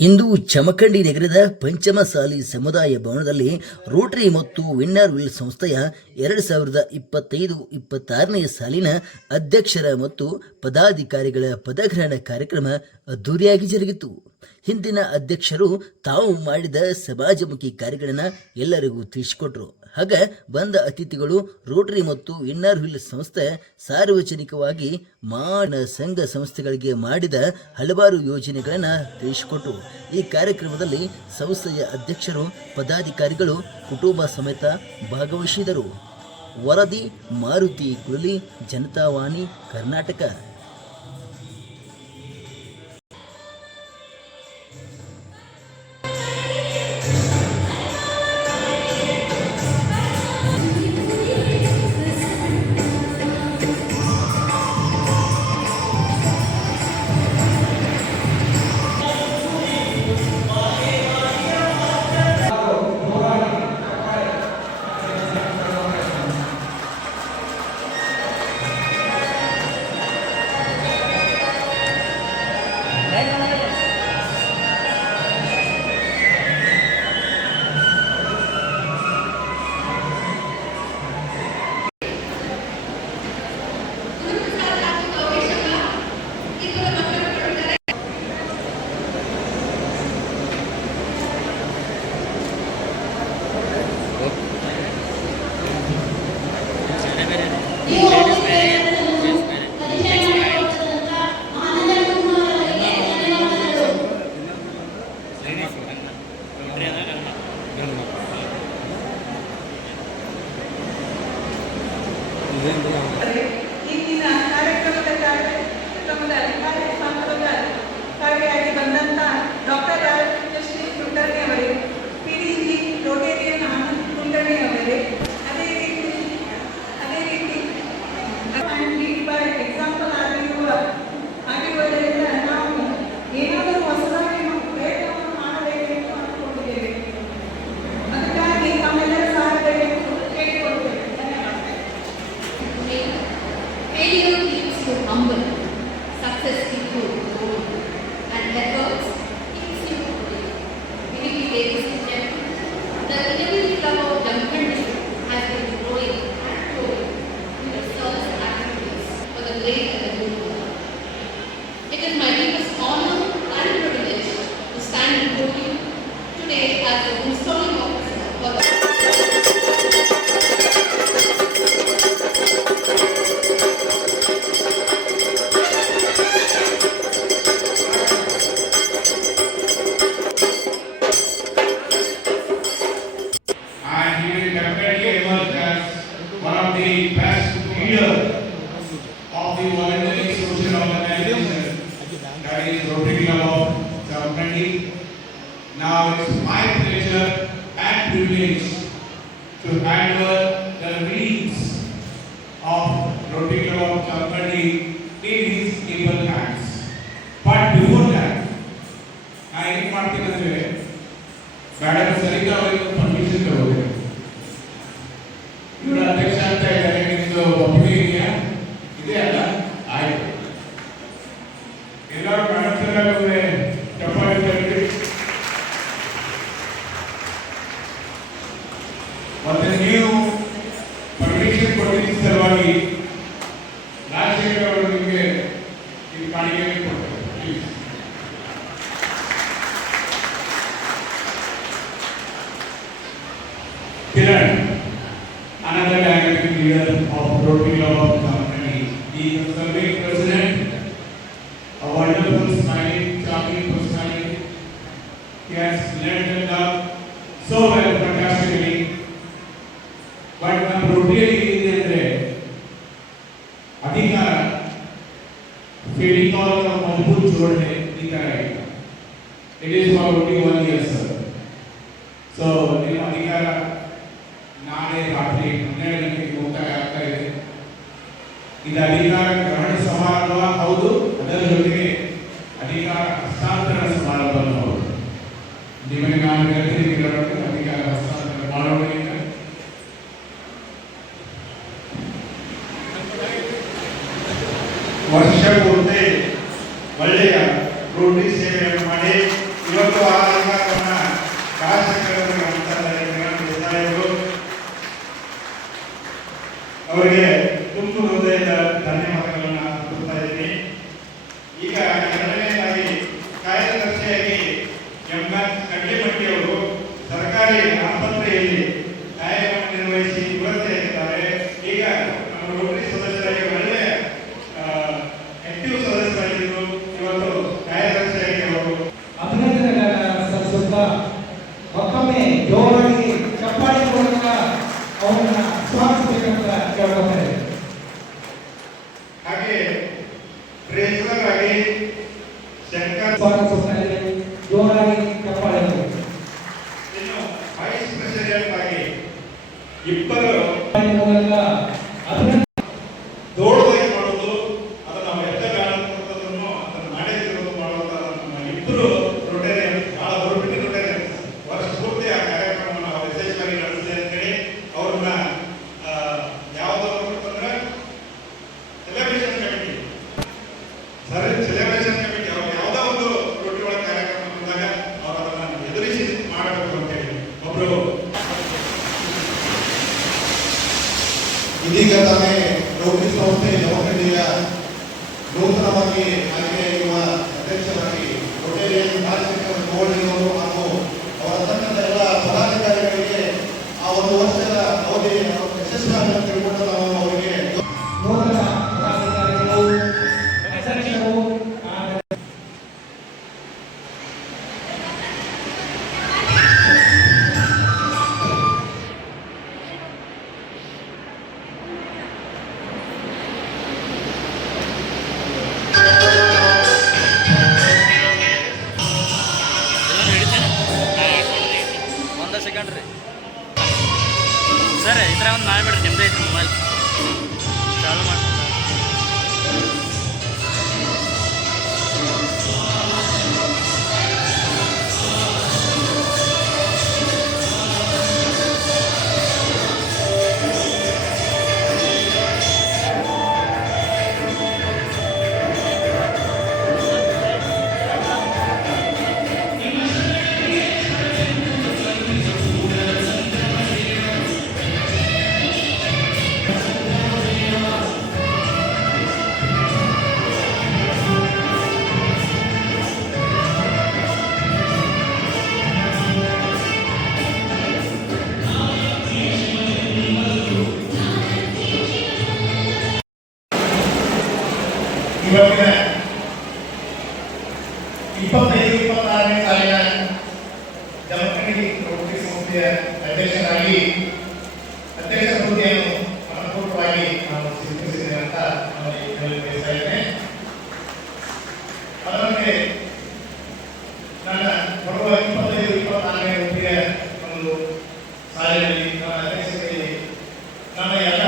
ಇಂದು ಚಮಕಂಡಿ ನಗರದ ಪಂಚಮಸಾಲಿ ಸಮುದಾಯ ಭವನದಲ್ಲಿ ರೋಟರಿ ಮತ್ತು ವಿನ್ನರ್ ವಿಲ್ ಸಂಸ್ಥೆಯ ಎರಡು ಸಾವಿರದ ಇಪ್ಪತ್ತೈದು ಇಪ್ಪತ್ತಾರನೇ ಸಾಲಿನ ಅಧ್ಯಕ್ಷರ ಮತ್ತು ಪದಾಧಿಕಾರಿಗಳ ಪದಗ್ರಹಣ ಕಾರ್ಯಕ್ರಮ ಅದ್ದೂರಿಯಾಗಿ ಜರುಗಿತು. ಹಿಂದಿನ ಅಧ್ಯಕ್ಷರು ತಾವು ಮಾಡಿದ ಸಮಾಜಮುಖಿ ಕಾರ್ಯಗಳನ್ನು ಎಲ್ಲರಿಗೂ ತಿಳಿಸಿಕೊಟ್ರು. ಹಾಗ ಬಂದ ಅತಿಥಿಗಳು ರೋಟರಿ ಮತ್ತು ಇನ್ನರ್ ವಿಲ್ ಸಂಸ್ಥೆ ಸಾರ್ವಜನಿಕವಾಗಿ ಮಾನ ಸಂಘ ಸಂಸ್ಥೆಗಳಿಗೆ ಮಾಡಿದ ಹಲವಾರು ಯೋಜನೆಗಳನ್ನು ತಿಳಿಸಿಕೊಟ್ರು ಈ ಕಾರ್ಯಕ್ರಮದಲ್ಲಿ ಸಂಸ್ಥೆಯ ಅಧ್ಯಕ್ಷರು, ಪದಾಧಿಕಾರಿಗಳು, ಕುಟುಂಬ ಸಮೇತ ಭಾಗವಹಿಸಿದರು. ವರದಿ, Maruti Kulali Janathavani, Karnataka Failure keeps you humble. Success keeps you bold. And efforts keeps you holy. Really, ladies and gentlemen, the little club of Jamkhandi has been growing and growing in the service activities for the great and the good world. It is my deepest honor and privilege to stand before you today as the one of the best leaders of the voluntary social organization that is Rotary Club of Jamkhandi. Now it's my pleasure and privilege to hand over the reins of Rotary Club of Jamkhandi in his able hands. But before that, ನಾ ಏನು ಮಾಡ್ತೀನಿ ಅಂದ್ರೆ madam Sarita ಅವರಿಗೆ ಮತ್ತೆ ನೀವು permission ಕೊಟ್ಟಿದ್ದ ಸಲುವಾಗಿ ರಾಜಶೇಖರ್ ಅವರು ನಿಮಗೆ ಈ ಕಾಣಿಕೆಯನ್ನು ಕೊಡ್ತಾರೆ please Kiran, another dynamic leader of Rotary Club of Company. He is the serving It is for only one year sir so ನಿಮ್ಮ ಅಧಿಕಾರ ನಾಳೆ ರಾತ್ರಿ ಹನ್ನೆರಡು ಗಂಟೆಗೆ ಮುಕ್ತಾಯ ಆಗ್ತಾ ಇದೆ ಇದು ಅಧಿಕಾರ ಗ್ರಹಣ ಸಮಾರಂಭ ಹೌದು ಅದರ ಜೊತೆಗೆ ಅಧಿಕಾರ ಹಸ್ತಾಂತರಣ ಸಮಾರಂಭ ಹೌದು ನಿಮಗೆ ನಾನು ಹೇಳ್ತೀನಿ ಕೆಲವರಿಗೆ ಅಧಿಕಾರ ಹಸ್ತಾಂತರ ಮಾಡೋಣ ಈಗ. ವರ್ಷ ಪೂರ್ತಿ ಈಗ ತಾನೇ ರೋಟರಿ ಸಂಸ್ಥೆ ನವಕಂಡಿಯ ನೂತನವಾಗಿ ಆಯ್ಕೆ ಇರುವ ಅಧ್ಯಕ್ಷರಾಗಿ ರೋಟೇರಿಯನ್ ಕಾರ್ಯಕ್ರಮ ಕೋರ್ಡಿನವರು ಹಾಗೂ ಅವರ ತಂಡದ ಎಲ್ಲ ಕಾರ್ಯಗಳಿಗೆ ಆ ಒಂದು ವರ್ಷದ ಅವಧಿ ಅಂತ ತಿಳ್ಕೊಂಡು ಸೆಕೆಂಡ್ ರೀ ಸರ್ ಈ ಒಂದು ಮಾಡಿಬಿಡ್ರಿ ನಿಮ್ಮದೇ ಮೊಬೈಲ್ ಇಪ್ಪತ್ತೈದು ಇಪ್ಪತ್ತಾರನೇ ಸಾಲಿನ ಜಮಖಂಡಿ ಪ್ರವೃತ್ತಿ ಸಂಸ್ಥೆಯ ಅಧ್ಯಕ್ಷರಾಗಿ ಅಧ್ಯಕ್ಷ ಹುದ್ದೆಯನ್ನು ಅನುಕೂಲವಾಗಿ ನಾನು ಸ್ವೀಕರಿಸಿದೆ ಅಂತ ನಮಗೆ ಹೇಳಲು ಅದರಂತೆ ನನ್ನ ಬರುವ ಇಪ್ಪತ್ತೈದು ಇಪ್ಪತ್ತಾರನೇ ಹುದ್ದೆಯ ಒಂದು ಸಾಲಿನಲ್ಲಿ ನನ್ನ ಅಧ್ಯಕ್ಷತೆಯಲ್ಲಿ ನನ್ನ ಎಲ್ಲ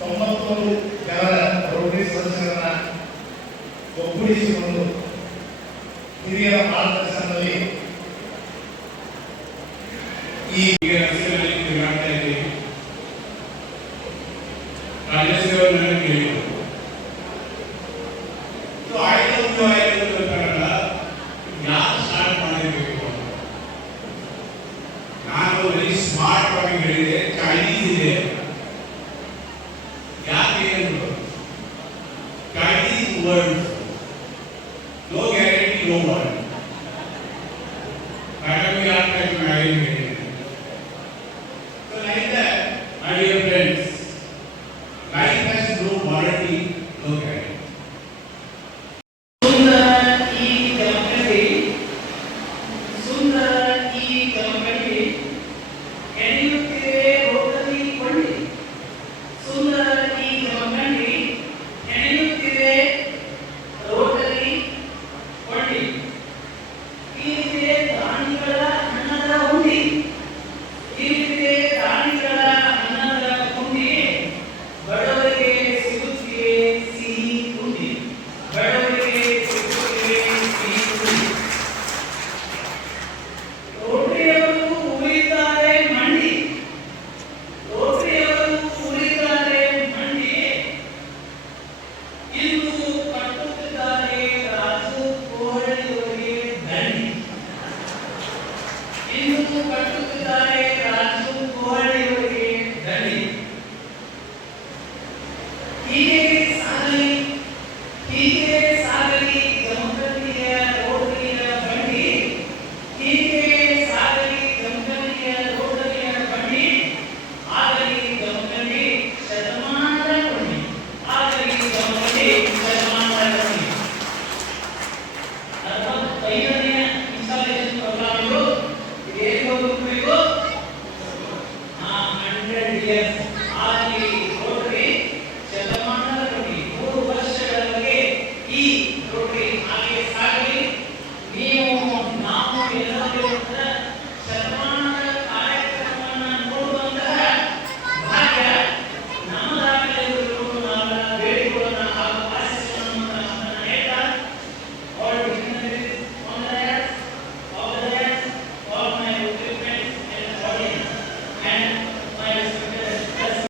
ತೊಂಬತ್ತೊಂದು ಜನರ ಪ್ರವೃತ್ತಿ ಸದಸ್ಯರನ್ನ ಒಗ್ಗೂಡಿಸುವ ಹಿರಿಯರ ಮಾರ್ಗದರ್ಶನದಲ್ಲಿ ಈ ஆட்கள்